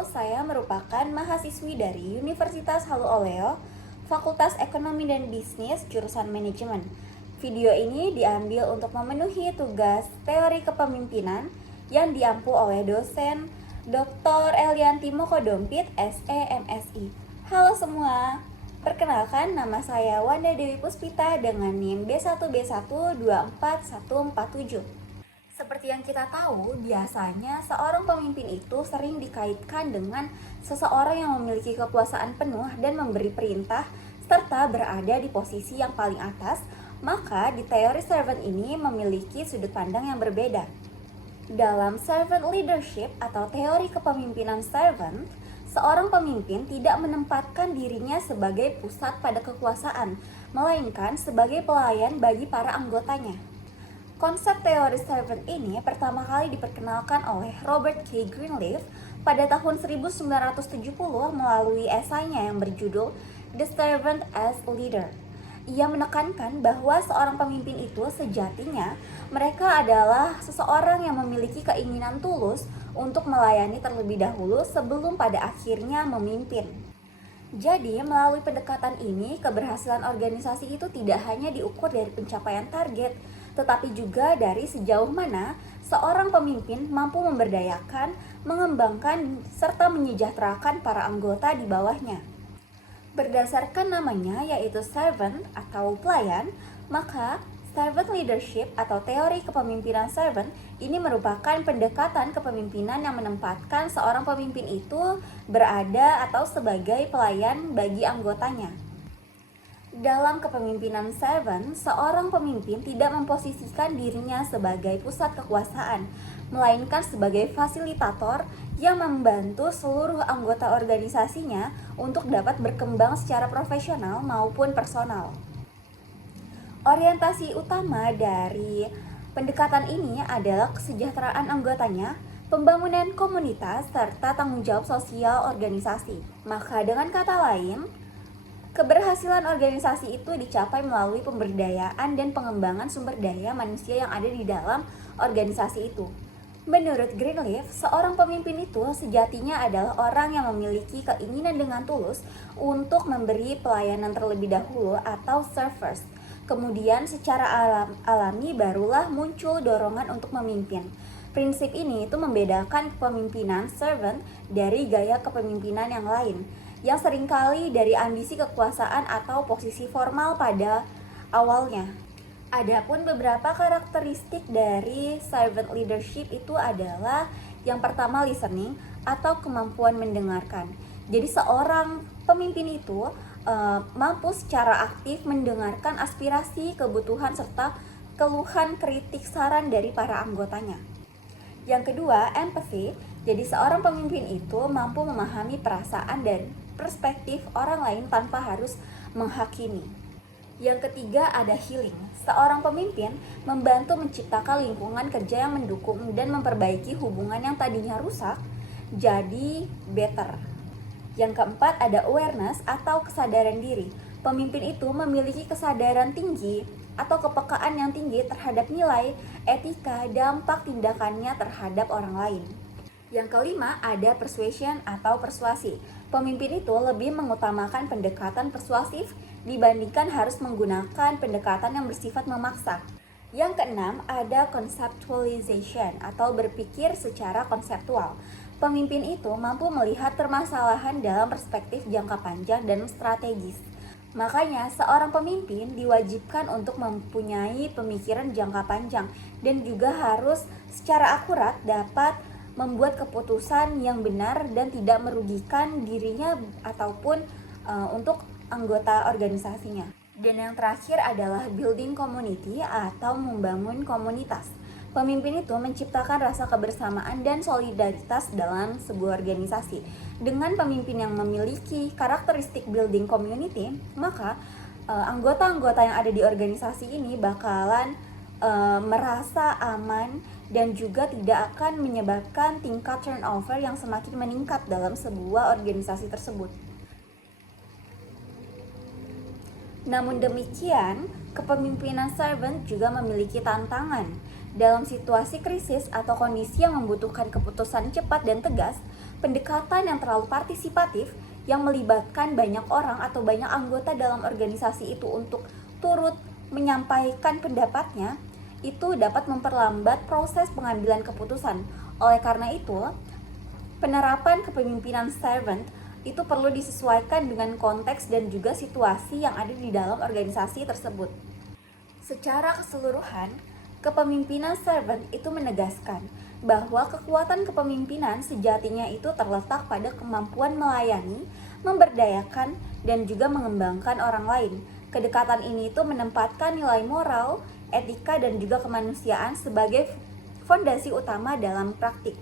saya merupakan mahasiswi dari Universitas Halu Oleo, Fakultas Ekonomi dan Bisnis, jurusan Manajemen. Video ini diambil untuk memenuhi tugas teori kepemimpinan yang diampu oleh dosen Dr. Elianti Mokodompit, SE MSI. Halo semua, perkenalkan nama saya Wanda Dewi Puspita dengan NIM B1B1244147. Seperti yang kita tahu, biasanya seorang pemimpin itu sering dikaitkan dengan seseorang yang memiliki kekuasaan penuh dan memberi perintah serta berada di posisi yang paling atas. Maka di teori servant ini memiliki sudut pandang yang berbeda. Dalam servant leadership atau teori kepemimpinan servant, seorang pemimpin tidak menempatkan dirinya sebagai pusat pada kekuasaan, melainkan sebagai pelayan bagi para anggotanya. Konsep teori servant ini pertama kali diperkenalkan oleh Robert K. Greenleaf pada tahun 1970 melalui esainya yang berjudul The Servant as Leader. Ia menekankan bahwa seorang pemimpin itu sejatinya mereka adalah seseorang yang memiliki keinginan tulus untuk melayani terlebih dahulu sebelum pada akhirnya memimpin. Jadi, melalui pendekatan ini, keberhasilan organisasi itu tidak hanya diukur dari pencapaian target, tetapi juga dari sejauh mana seorang pemimpin mampu memberdayakan, mengembangkan, serta menyejahterakan para anggota di bawahnya. Berdasarkan namanya yaitu servant atau pelayan, maka servant leadership atau teori kepemimpinan servant ini merupakan pendekatan kepemimpinan yang menempatkan seorang pemimpin itu berada atau sebagai pelayan bagi anggotanya. Dalam kepemimpinan servant, seorang pemimpin tidak memposisikan dirinya sebagai pusat kekuasaan, melainkan sebagai fasilitator yang membantu seluruh anggota organisasinya untuk dapat berkembang secara profesional maupun personal. Orientasi utama dari pendekatan ini adalah kesejahteraan anggotanya, pembangunan komunitas, serta tanggung jawab sosial organisasi. Maka dengan kata lain, keberhasilan organisasi itu dicapai melalui pemberdayaan dan pengembangan sumber daya manusia yang ada di dalam organisasi itu. Menurut Greenleaf, seorang pemimpin itu sejatinya adalah orang yang memiliki keinginan dengan tulus untuk memberi pelayanan terlebih dahulu atau serve first. Kemudian secara alami barulah muncul dorongan untuk memimpin. Prinsip ini itu membedakan kepemimpinan servant dari gaya kepemimpinan yang lain, yang seringkali dari ambisi kekuasaan atau posisi formal pada awalnya. Adapun beberapa karakteristik dari servant leadership itu adalah yang pertama listening atau kemampuan mendengarkan. Jadi seorang pemimpin itu mampu secara aktif mendengarkan aspirasi, kebutuhan, serta keluhan, kritik, saran dari para anggotanya. Yang kedua, empathy. Jadi seorang pemimpin itu mampu memahami perasaan dan perspektif orang lain tanpa harus menghakimi. Yang ketiga ada healing. Seorang pemimpin membantu menciptakan lingkungan kerja yang mendukung dan memperbaiki hubungan yang tadinya rusak jadi better. Yang keempat ada awareness atau kesadaran diri. Pemimpin itu memiliki kesadaran tinggi atau kepekaan yang tinggi terhadap nilai, etika, dampak tindakannya terhadap orang lain. Yang kelima ada persuasion atau persuasi. Pemimpin itu lebih mengutamakan pendekatan persuasif dibandingkan harus menggunakan pendekatan yang bersifat memaksa. Yang keenam ada conceptualization atau berpikir secara konseptual. Pemimpin itu mampu melihat permasalahan dalam perspektif jangka panjang dan strategis. Makanya seorang pemimpin diwajibkan untuk mempunyai pemikiran jangka panjang dan juga harus secara akurat dapat membuat keputusan yang benar dan tidak merugikan dirinya ataupun untuk anggota organisasinya. Dan yang terakhir adalah building community atau membangun komunitas. Pemimpin itu menciptakan rasa kebersamaan dan solidaritas dalam sebuah organisasi. Dengan pemimpin yang memiliki karakteristik building community, maka anggota-anggota yang ada di organisasi ini bakalan merasa aman dan juga tidak akan menyebabkan tingkat turnover yang semakin meningkat dalam sebuah organisasi tersebut. Namun demikian, kepemimpinan servant juga memiliki tantangan. Dalam situasi krisis atau kondisi yang membutuhkan keputusan cepat dan tegas, Pendekatan yang terlalu partisipatif yang melibatkan banyak orang atau banyak anggota dalam organisasi itu untuk turut menyampaikan pendapatnya itu dapat memperlambat proses pengambilan keputusan. Oleh karena itu, penerapan kepemimpinan servant itu perlu disesuaikan dengan konteks dan juga situasi yang ada di dalam organisasi tersebut. Secara keseluruhan, kepemimpinan servant itu menegaskan bahwa kekuatan kepemimpinan sejatinya itu terletak pada kemampuan melayani, memberdayakan, dan juga mengembangkan orang lain. Kedekatan ini itu menempatkan nilai moral, etika, dan juga kemanusiaan sebagai fondasi utama dalam praktik.